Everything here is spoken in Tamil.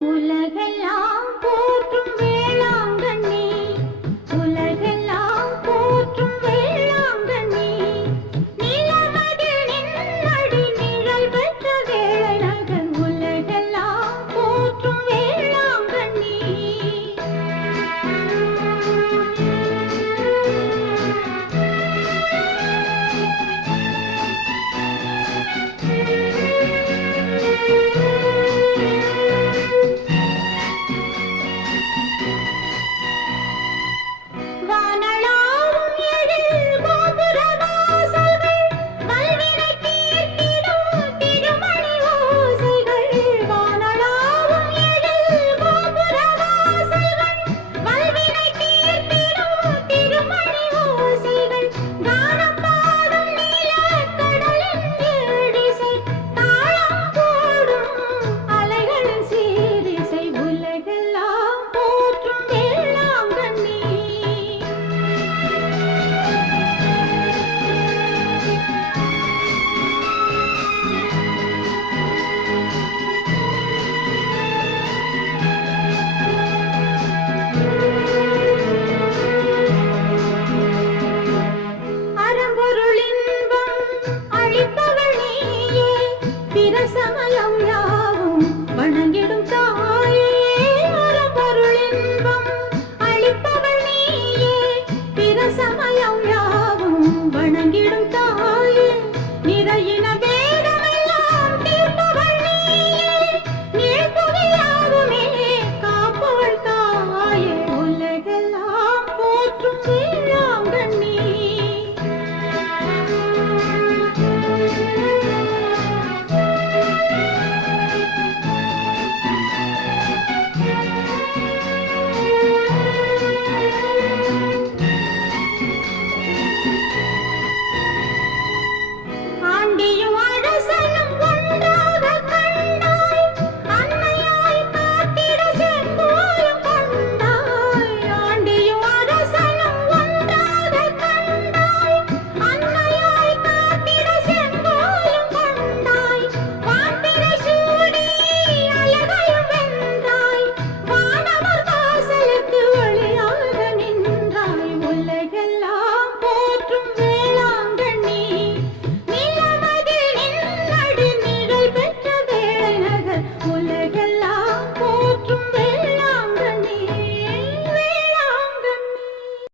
உலகெல்லாம் போற்றும் வேளாங்கண்ணி, உலகெல்லாம் போற்றும் வேளாங்கண்ணி, நிலமதில் நின்னடி நிழல் பெற்ற வேளநகர், உலகெல்லாம் போற்றும் வேளாங்கண்ணி. வானளாவும் எழில் கோபுர வாசல்கள், வல்வினை தீர்த்திடும் திருமணி ஓசைகள். வானளாவும் எழில் கோபுர வாசல்கள், வல்வினை தீர்த்திடும் திருமணி ஓசைகள். கானம் பாடும் நீலக்கடலின் ஏழிசை, தாளம் போடும் அலைகளின் சீரிசை, உலகெல்லாம் போற்றும் வேளாங்கண்ணி. அறம்பொருளின்பம் அளிப்பவள் நீயே, பிரசமலம் யாவும் வணங்கிடும் தாயே.